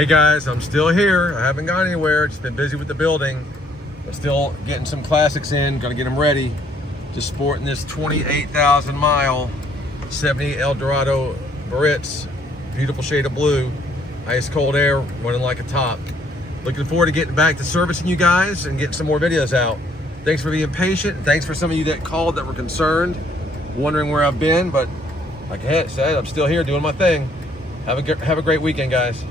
Hey guys, I'm still here. I haven't gone anywhere. Just been busy with the building. I'm still getting some classics in. Gonna get them ready. Just sporting this 28,000 mile 70 Eldorado Biarritz. Beautiful shade of blue. Ice cold air, running like a top. Looking forward to getting back to servicing you guys and getting some more videos out. Thanks for being patient. Thanks for some of you that called that were concerned, wondering where I've been. But like I said, I'm still here doing my thing. Have a great weekend, guys.